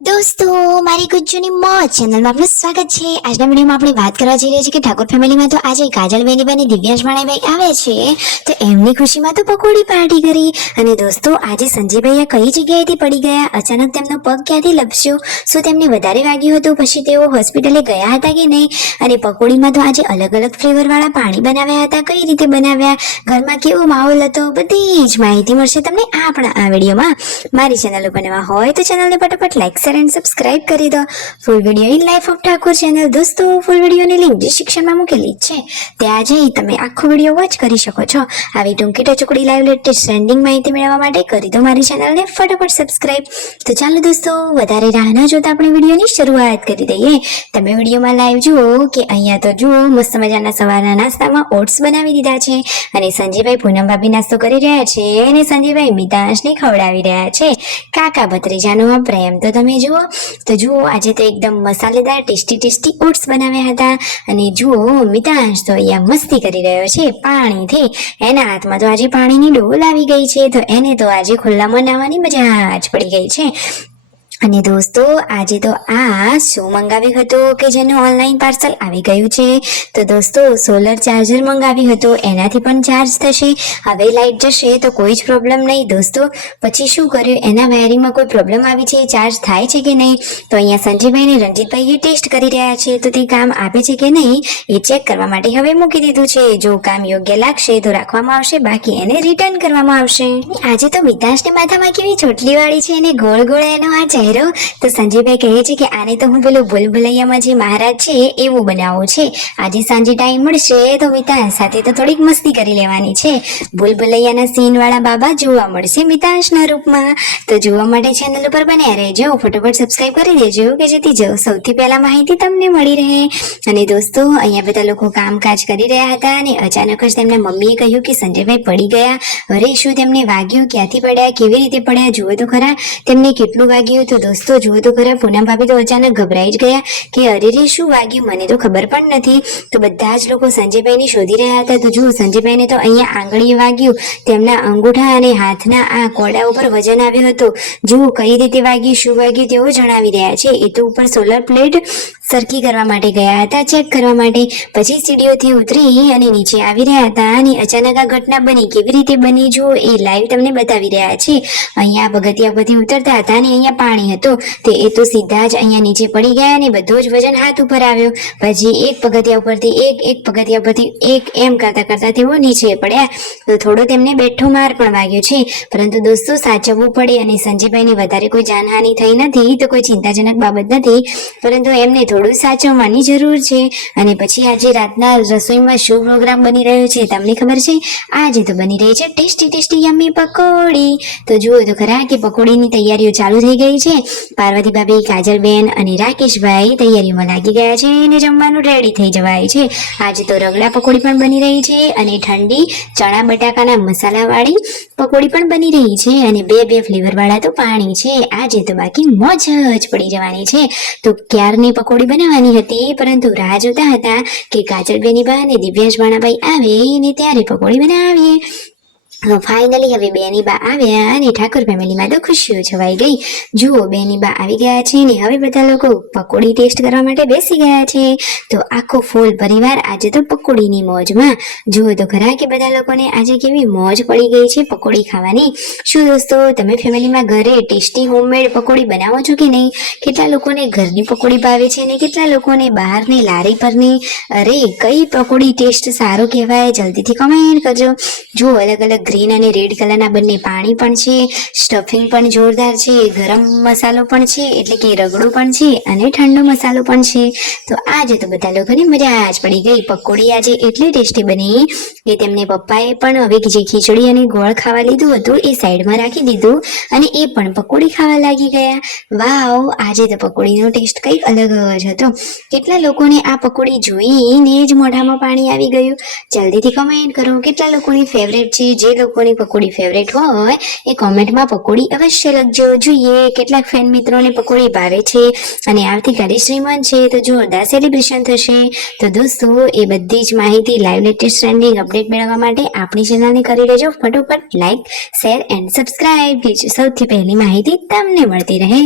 દોસ્તો, મારી ગુજ્જુની મોજ ચેનલમાં આપનું સ્વાગત છે। આજના વિડીયોમાં આપણે વાત કરવા જઈ રહ્યા છીએ કે ઠાકોર ફેમિલીમાં તો આજે કાજલ બેનીબા અને દિવ્યાંશ ભાણેભાઈ આવે છે તો એમની ખુશીમાં તો પકોડી પાર્ટી કરી। અને દોસ્તો, આજે સંજયભાઈ કઈ જગ્યાએથી પડી ગયા, અચાનક તેમનો પગ ક્યાંથી લપસ્યો, શું તેમને વધારે વાગ્યું હતું, પછી તેઓ હોસ્પિટલે ગયા હતા કે નહીં, અને પકોડીમાં તો આજે અલગ અલગ ફ્લેવરવાળા પાણી બનાવ્યા હતા, કઈ રીતે બનાવ્યા, ઘરમાં કેવો માહોલ હતો, બધી જ માહિતી મળશે તમને આપણા આ વિડીયોમાં। મારી ચેનલ ઉપર નવા હોય તો ચેનલને ફટાફટ લાઈક एंड सब्सक्राइब કરી દો। Full video in life of Thakor channel. દોસ્તો, ફૂલ વિડિયોની લિંક ડિસ્ક્રિપ્શનમાં મૂકેલી છે, ત્યાં જઈ તમે આખો વિડિયો વોચ કરી શકો છો। આવી ટૂંકી ટચુકડી લાઈવ લેટેસ્ટ ટ્રેન્ડિંગ માહિતી મેળવવા માટે કરી દો મારી ચેનલને ફટાફટ સબસ્ક્રાઇબ। તો ચાલો દોસ્તો, વધારે રાહ ન જોતા આપણે વિડિયોની શરૂઆત કરી દઈએ। તમે વિડિયોમાં લાઈવ જુઓ કે અહીંયા તો જુઓ મસ્ત મજાના સવારના નાસ્તામાં ઓટ્સ બનાવી દીધા છે અને સંજયભાઈ પૂનમ ભાભી નાસ્તો કરી રહ્યા છે અને સંજયભાઈ મિતાંશને ખવડાવી રહ્યા છે। કાકા ભત્રીજાનો આ પ્રેમ તો તમે જુઓ। તો જુઓ, આજે તો એકદમ મસાલેદાર ટેસ્ટી ઓટ્સ બનાવ્યા હતા અને જુઓ મિતાંશ તો અહીંયા મસ્તી કરી રહ્યો છે પાણીથી। એના હાથમાં તો આજે પાણીની ડોલ આવી ગઈ છે, તો એને તો આજે ખુલ્લામાં નાહવાની મજા જ પડી ગઈ છે। અને દોસ્તો, આજે તો આ શું મંગાવ્યું હતું કે જેનું ઓનલાઈન પાર્સલ આવી ગયું છે। તો દોસ્તો, સોલર ચાર્જર મંગાવ્યું હતું, એનાથી પણ ચાર્જ થશે। હવે લાઈટ જશે તો કોઈ જ પ્રોબ્લેમ નહીં દોસ્તો। પછી શું કર્યું, એના વાયરિંગમાં કોઈ પ્રોબ્લેમ આવી છે, ચાર્જ થાય છે કે નહીં, તો અહીંયા સંજયભાઈ અને રણજીતભાઈ એ ટેસ્ટ કરી રહ્યા છે, તો તે કામ આપે છે કે નહીં એ ચેક કરવા માટે હવે મૂકી દીધું છે। જો કામ યોગ્ય લાગશે તો રાખવામાં આવશે, બાકી એને રિટર્ન કરવામાં આવશે। આજે તો મિતાંશની માથામાં કેવી ચોટલી વાળી છે અને ગોળ ગોળ એનો આ તો સંજયભાઈ કહે છે કે આને તો હું પેલું ભૂલભુલૈયામાં જે મહારાજ છે એવું બનાવવું છે। આજે સાંજે ટાઈમ મળશે તો મિતાંશ સાથે તો થોડીક મસ્તી કરી લેવાની છે। ભૂલભુલૈયાના સીન વાળા બાબા જોવા મળશે મિતાંશના રૂપમાં। તો જોવા માટે ચેનલ ઉપર બન્યા રહેજો, ફટાફટ સબસ્ક્રાઇબ કરી દેજો કે જેથી સૌથી પહેલા માહિતી તમને મળી રહે। અને દોસ્તો, અહીંયા બધા લોકો કામકાજ કરી રહ્યા હતા અને અચાનક જ તેમના મમ્મીએ કહ્યું કે સંજયભાઈ પડી ગયા। અરે શું તેમને વાગ્યું, ક્યાંથી પડ્યા, કેવી રીતે પડ્યા, જુઓ તો ખરા તેમને કેટલું વાગ્યું। તો દોસ્તો જુઓ તો ખરા, પૂનમ ભાભી તો અચાનક ગભરાઈ જ ગયા કે અરે રે શું વાગ્યું, મને તો ખબર પણ નથી। તો બધા જ લોકો સંજયભાઈને શોધી રહ્યા હતા। તો જુઓ, સંજયભાઈને તો અહીંયા આંગળીએ વાગ્યું, તેમના અંગૂઠા અને હાથના આ કોડા ઉપર વજન આવ્યું હતું। જુઓ કઈ રીતે વાગ્યું, શું વાગ્યું તેઓ જણાવી રહ્યા છે। એ તો ઉપર સોલર પ્લેટ સરખી કરવા માટે ગયા હતા, ચેક કરવા માટે, પછી સીડીઓથી ઉતરી અને નીચે આવી રહ્યા હતા અને અચાનક આ ઘટના બની। કેવી રીતે બની જુઓ, એ લાઈવ તમને બતાવી રહ્યા છે। અહીંયા પગથિયા પરથી ઉતરતા હતા અને અહીંયા પાણી હતો, તે એ તો સીધા જ અહીંયા નીચે પડી ગયા અને બધો જ વજન હાથ ઉપર આવ્યો। પછી એક પગથિયા ઉપરથી એક પગથિયા ઉપરથી એક એમ કરતા કરતા તેઓ નીચે પડ્યા। તો થોડો તેમને બેઠો માર પણ વાગ્યો છે, પરંતુ દોસ્તો સાચવવું પડે। અને સંજયભાઈને વધારે કોઈ જાનહાનિ થઈ નથી, તો કોઈ ચિંતાજનક બાબત નથી, પરંતુ એમને થોડું સાચવવાની જરૂર છે। અને પછી આજે રાતના રસોઈમાં શું પ્રોગ્રામ બની રહ્યો છે તમને ખબર છે? આજે તો બની રહી છે ટેસ્ટી યમ્મી પકોડી। તો જુઓ તો ખરા કે પકોડીની તૈયારીઓ ચાલુ થઈ ગઈ છે। પાર્વતી ભાભી, કાજલબેન અને રાકેશભાઈ તૈયારીઓમાં લાગી ગયા છે અને જમવાનું રેડી થઈ જવાય છે। આજે તો રગડા પકોડી પણ બની રહી છે અને ઠંડી ચણા બટાકાના મસાલાવાળી પકોડી પણ બની રહી છે અને બે ફ્લેવરવાળા તો પાણી છે। આજે તો બાકી મોજ જ પડી જવાની છે। તો ક્યારની પકોડી બનાવવાની હતી, પરંતુ રાહ જોતા હતા કે કાજલબેની બા અને દિવ્યાંશ ભાણાભાઈ આવે ને ત્યારે પકોડી બનાવીએ। ફાઇનલી હવે બેની બા આવ્યા અને ઠાકોર ફેમિલીમાં તો ખુશીઓ છવાઈ ગઈ। જુઓ, બેની બા આવી ગયા છે ને હવે બધા લોકો પકોડી ટેસ્ટ કરવા માટે બેસી ગયા છે। તો આખો ફૂલ પરિવાર આજે તો પકોડીની મોજમાં। જુઓ તો ખરા કે બધા લોકોને આજે કેવી મોજ પડી ગઈ છે પકોડી ખાવાની। શું દોસ્તો, તમે ફેમિલીમાં ઘરે ટેસ્ટી હોમમેડ પકોડી બનાવો છો કે નહીં? કેટલા લોકોને ઘરની પકોડી ભાવે છે ને કેટલા લોકોને બહારની લારી પરની? અરે કઈ પકોડી ટેસ્ટ સારો કહેવાય, જલ્દીથી કમેન્ટ કરજો। જુઓ, અલગ અલગ ગ્રીન અને રેડ કલરના બંને પાણી પણ છે, સ્ટફિંગ પણ જોરદાર છે, ગરમ મસાલો પણ છે એટલે કે રગડો પણ છે અને ઠંડો મસાલો પણ છે। તો આજે તો બધા લોકોને મજા જ પડી ગઈ। પકોડી આજે એટલી ટેસ્ટી બની કે તેમને પપ્પાએ પણ હવે જે ખીચડી અને ગોળ ખાવા લીધું હતું એ સાઈડમાં રાખી દીધું અને એ પણ પકોડી ખાવા લાગી ગયા। વાવ, આજે તો પકોડીનો ટેસ્ટ કંઈક અલગ જ હતો। કેટલા લોકોને આ પકોડી જોઈને જ મોઢામાં પાણી આવી ગયું? જલ્દીથી કમેન્ટ કરો કેટલા લોકોની ફેવરેટ છે। જે લોકોની પકોડી ફેવરેટ હોય એ કોમેન્ટમાં પકોડી અવશ્ય લખજો। જોઈએ કેટલાક ફેન મિત્રોને પકોડી ભાવે છે અને આવતીકાલે શ્રીમંત છે તો જોરદાર સેલિબ્રેશન થશે। તો દોસ્તો, એ બધી જ માહિતી લાઈવ લેટેસ્ટ ટ્રેન્ડિંગ અપડેટ મેળવવા માટે આપણી ચેનલને કરી લેજો ફટોફટ લાઈક, શેર એન્ડ સબસ્ક્રાઇબ, સૌથી પહેલી માહિતી તમને મળતી રહે।